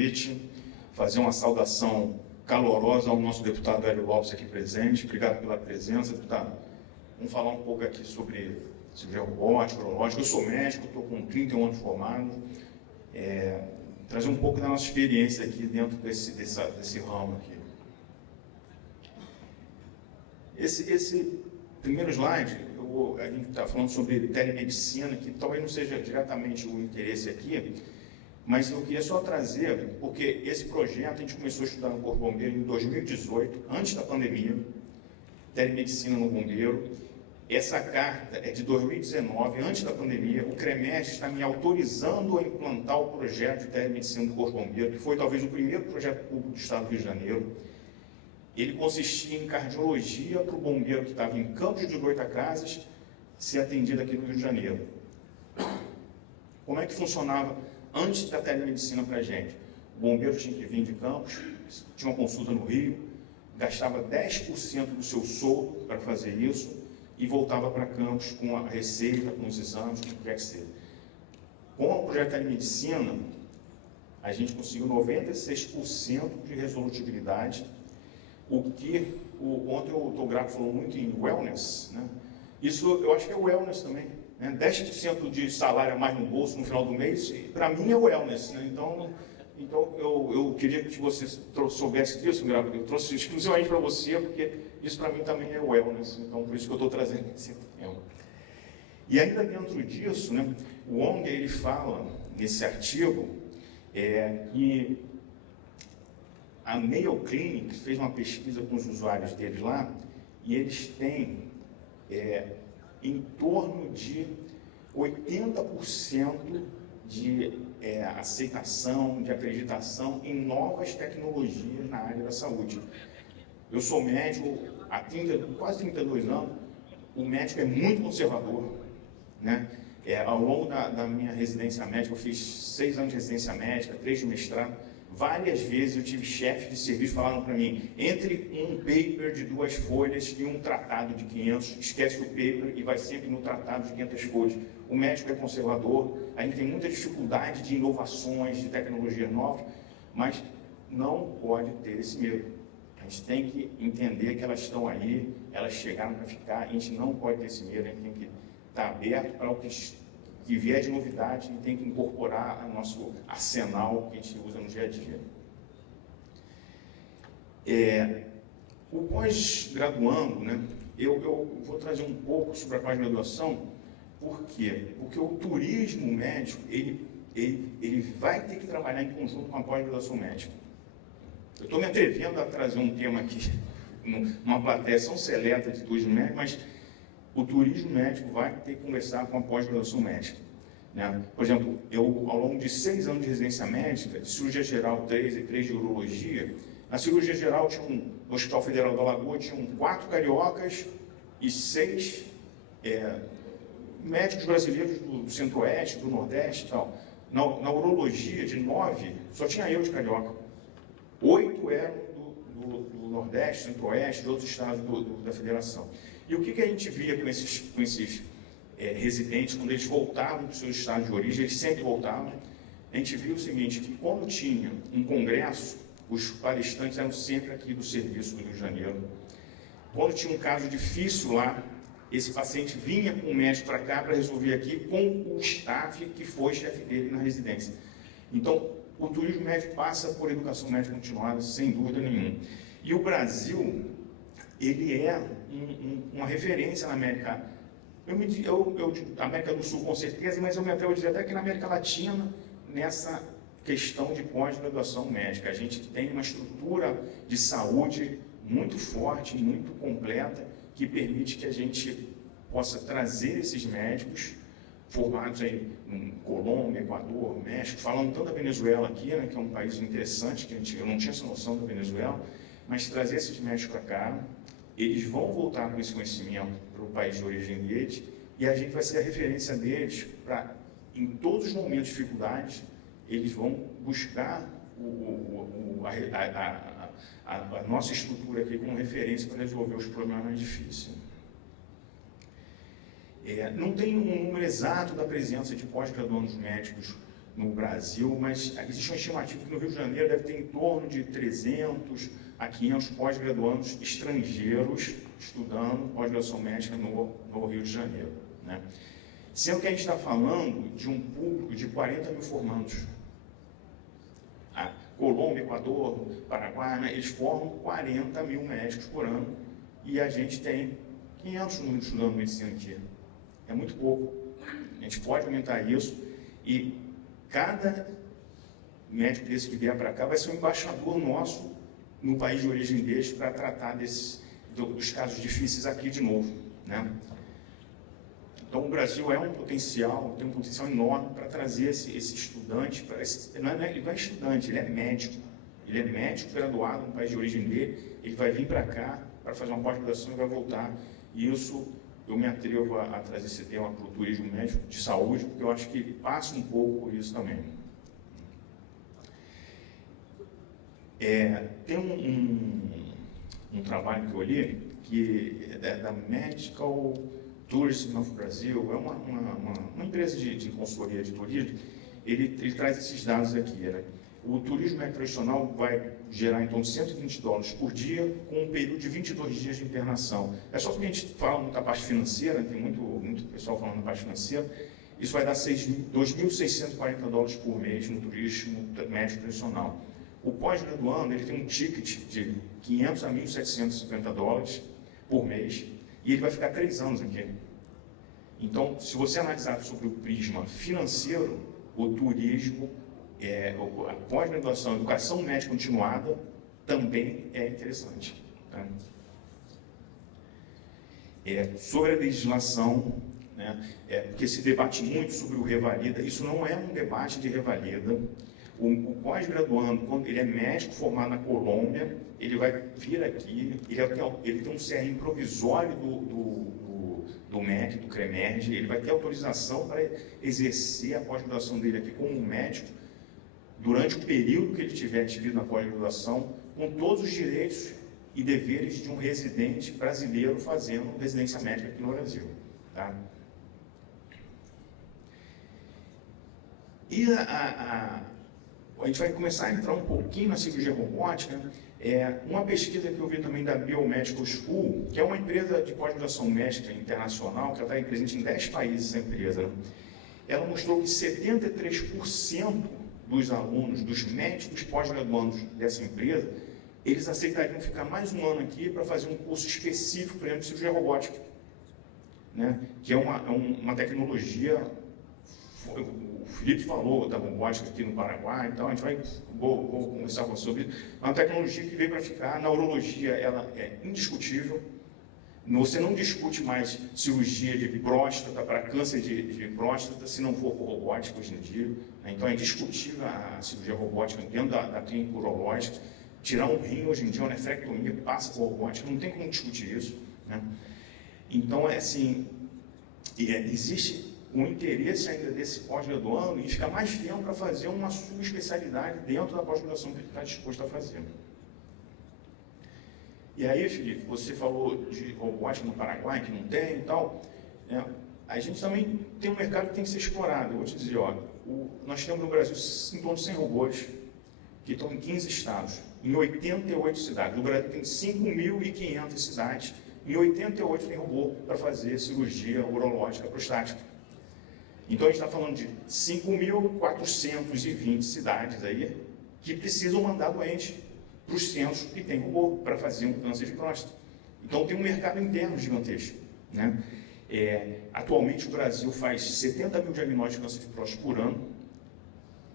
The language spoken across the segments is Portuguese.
convite, fazer uma saudação calorosa ao nosso deputado Hélio Lopes aqui presente. Obrigado pela presença, deputado. Vamos falar um pouco aqui sobre cirurgia robótica, urológica. Eu sou médico, estou com 31 anos formado. Trazer um pouco da nossa experiência aqui dentro desse ramo aqui. Esse primeiro slide, a gente está falando sobre telemedicina, que talvez não seja diretamente o interesse aqui, mas eu queria só trazer, porque esse projeto a gente começou a estudar no Corpo Bombeiro em 2018, antes da pandemia, telemedicina no bombeiro. Essa carta é de 2019, antes da pandemia. O CREMET está me autorizando a implantar o projeto de telemedicina do Corpo Bombeiro, que foi talvez o primeiro projeto público do Estado do Rio de Janeiro. Ele consistia em cardiologia para o bombeiro que estava em Campos de Goytacazes ser atendido aqui no Rio de Janeiro. Como é que funcionava antes da telemedicina para a gente? O bombeiro tinha que vir de Campos, tinha uma consulta no Rio, gastava 10% do seu soldo para fazer isso e voltava para Campos com a receita, com os exames, com o que quer que seja. Com o projeto de telemedicina, a gente conseguiu 96% de resolutibilidade. Ontem o Tograco falou muito em wellness, né? Isso eu acho que é wellness também, né? 10% de salário a mais no bolso no final do mês, para mim é wellness, né? Então eu queria que você soubesse disso, Graco. Eu trouxe exclusivamente para você, porque isso para mim também é wellness, então por isso que eu estou trazendo esse tema. E ainda dentro disso, né, o Wong ele fala nesse artigo que a Mayo Clinic fez uma pesquisa com os usuários deles lá, e eles têm em torno de 80% de aceitação, de acreditação em novas tecnologias na área da saúde. Eu sou médico há quase 32 anos, o médico é muito conservador, né? Ao longo da minha residência médica, eu fiz 6 anos de residência médica, 3 de mestrado. Várias vezes eu tive chefes de serviço falando para mim, entre um paper de 2 folhas e um tratado de 500, esquece o paper e vai sempre no tratado de 500 folhas. O médico é conservador, a gente tem muita dificuldade de inovações, de tecnologias novas, mas não pode ter esse medo. A gente tem que entender que elas estão aí, elas chegaram para ficar, a gente não pode ter esse medo, a gente tem que estar aberto para o que vier de novidade, a gente tem que incorporar ao nosso arsenal que a gente usa no dia a dia. O pós-graduando, né, eu vou trazer um pouco sobre a pós-graduação. Por quê? Porque o turismo médico, ele vai ter que trabalhar em conjunto com a pós-graduação médica. Eu estou me atrevendo a trazer um tema aqui, numa plateia tão seleta de turismo médico, mas o turismo médico vai ter que conversar com a pós-graduação médica, né? Por exemplo, ao longo de 6 anos de residência médica, de cirurgia geral 3 e 3 de urologia, na cirurgia geral, no Hospital Federal da Lagoa, tinham 4 cariocas e 6 médicos brasileiros do Centro-Oeste, do Nordeste e tal. Na urologia, de 9, só tinha eu de carioca. 8 eram do Nordeste, Centro-Oeste, de outros estados da Federação. E o que a gente via com esses residentes, quando eles voltavam para os seus estados de origem, eles sempre voltavam, a gente viu o seguinte, que quando tinha um congresso, os palestrantes eram sempre aqui do serviço do Rio de Janeiro. Quando tinha um caso difícil lá, esse paciente vinha com o médico para cá para resolver aqui com o staff que foi chefe dele na residência. Então, o turismo médico passa por educação médica continuada, sem dúvida nenhuma. E o Brasil, ele é uma referência na América. América do Sul com certeza, mas eu me atrevo a dizer até que na América Latina, nessa questão de pós-graduação médica. A gente tem uma estrutura de saúde muito forte, muito completa, que permite que a gente possa trazer esses médicos formados aí em Colômbia, Equador, México, falando tanto da Venezuela aqui, né, que é um país interessante, que eu não tinha essa noção da Venezuela, mas trazer esses médicos para cá, eles vão voltar com esse conhecimento para o país de origem deles, e a gente vai ser a referência deles para, em todos os momentos de dificuldades, eles vão buscar a nossa estrutura aqui como referência para resolver os problemas mais difíceis. Não tem um número exato da presença de pós-graduandos médicos no Brasil, mas existe uma estimativa que no Rio de Janeiro deve ter em torno de 300 a 500 pós-graduandos estrangeiros estudando pós-graduação médica no Rio de Janeiro, né? Sendo que a gente está falando de um público de 40 mil formandos. A Colômbia, Equador, Paraguai, né, eles formam 40 mil médicos por ano e a gente tem 500 números estudando medicina aqui. É muito pouco. A gente pode aumentar isso e cada médico desse que vier para cá vai ser um embaixador nosso no país de origem deles para tratar dos casos difíceis aqui de novo, né? Então, o Brasil tem um potencial enorme para trazer esse estudante, ele não é estudante, ele é médico. Ele é médico graduado no país de origem dele, ele vai vir para cá para fazer uma pós-graduação e vai voltar. E isso, eu me atrevo a trazer esse tema para o turismo médico de saúde, porque eu acho que ele passa um pouco por isso também. Tem um trabalho que eu li, que é da Medical Tourism of Brasil, é uma empresa de consultoria de turismo. Ele traz esses dados aqui, né? O turismo tradicional vai gerar em torno de $120 por dia, com um período de 22 dias de internação. É só porque a gente fala muito da parte financeira, tem muito pessoal falando da parte financeira, isso vai dar $2.640 por mês no turismo médico tradicional. O pós-graduando, ele tem um ticket de $500 a $1.750 por mês, e ele vai ficar 3 anos aqui. Então, se você analisar sobre o prisma financeiro, o turismo, a pós-graduação, a educação médica continuada, também é interessante. Tá? Sobre a legislação, né, porque se debate muito sobre o revalida, isso não é um debate de revalida. O pós-graduando, quando ele é médico formado na Colômbia, ele vai vir aqui, ele tem um CRM provisório do MEC, do CREMERG, ele vai ter autorização para exercer a pós-graduação dele aqui como médico, durante o período que ele tiver ativo na pós-graduação, com todos os direitos e deveres de um residente brasileiro fazendo residência médica aqui no Brasil. Tá? E a gente vai começar a entrar um pouquinho na cirurgia robótica. Uma pesquisa que eu vi também da Biomedical School, que é uma empresa de pós-graduação médica internacional, que está presente em 10 países, essa empresa, né? Ela mostrou que 73% dos alunos, dos médicos pós-graduandos dessa empresa, eles aceitariam ficar mais um ano aqui para fazer um curso específico, por exemplo, de cirurgia robótica, né? Que é uma tecnologia. O Felipe falou da robótica aqui no Paraguai, então a gente vou conversar com você sobre isso. É uma tecnologia que veio para ficar. Na urologia, ela é indiscutível. Você não discute mais cirurgia de próstata para câncer de próstata se não for por robótica hoje em dia. Né? Então é indiscutível a cirurgia robótica dentro da clínica urológica. Tirar um rim hoje em dia, uma nefrectomia, passa por robótica, não tem como discutir isso. Né? Então, assim, existe o interesse ainda desse pós-graduando e ficar mais tempo para fazer uma subespecialidade dentro da pós-graduação que ele está disposto a fazer. E aí, Felipe, você falou de robótica no Paraguai, que não tem e tal. A gente também tem um mercado que tem que ser explorado. Eu vou te dizer, nós temos no Brasil em torno de 100 robôs, que estão em 15 estados, em 88 cidades. No Brasil tem 5.500 cidades, em 88 tem robô para fazer cirurgia urológica prostática. Então, a gente está falando de 5.420 cidades aí que precisam mandar doente para os centros que tem robô para fazer um câncer de próstata. Então, tem um mercado interno gigantesco. Né? Atualmente, o Brasil faz 70 mil diagnósticos de câncer de próstata por ano.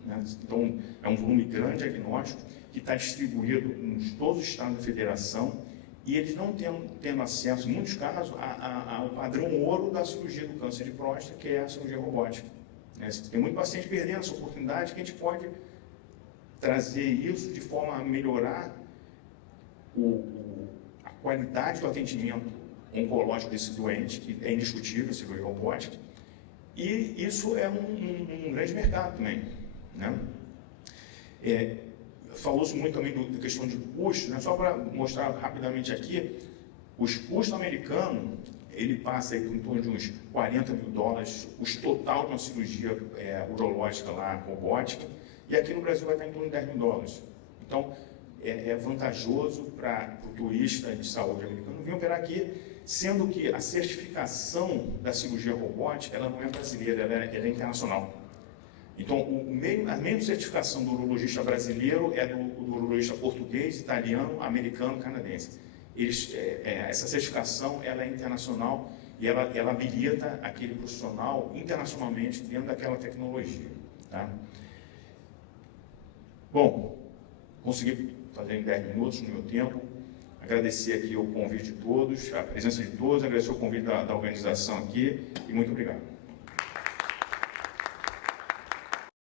Né? Então, é um volume grande de diagnóstico que está distribuído em todos os estados da federação. E eles não tendo acesso, em muitos casos, ao padrão ouro da cirurgia do câncer de próstata, que é a cirurgia robótica. Tem muito paciente perdendo essa oportunidade, que a gente pode trazer isso de forma a melhorar a qualidade do atendimento oncológico desse doente, que é indiscutível, a cirurgia robótica. E isso é um grande mercado também. Né? Falou-se muito também da questão de custo, né? Só para mostrar rapidamente aqui, os custos americanos, ele passa aí por em torno de uns 40 mil dólares, custo total de uma cirurgia urológica lá, robótica, e aqui no Brasil vai estar em torno de 10 mil dólares. Então, é vantajoso para o turista de saúde americano vir operar aqui, sendo que a certificação da cirurgia robótica, ela não é brasileira, ela é internacional. Então, a mesma certificação do urologista brasileiro é do urologista português, italiano, americano, canadense. Essa certificação ela é internacional e ela habilita aquele profissional internacionalmente dentro daquela tecnologia. Tá? Bom, consegui fazer em 10 minutos no meu tempo. Agradecer aqui o convite de todos, a presença de todos, agradecer o convite da organização aqui e muito obrigado.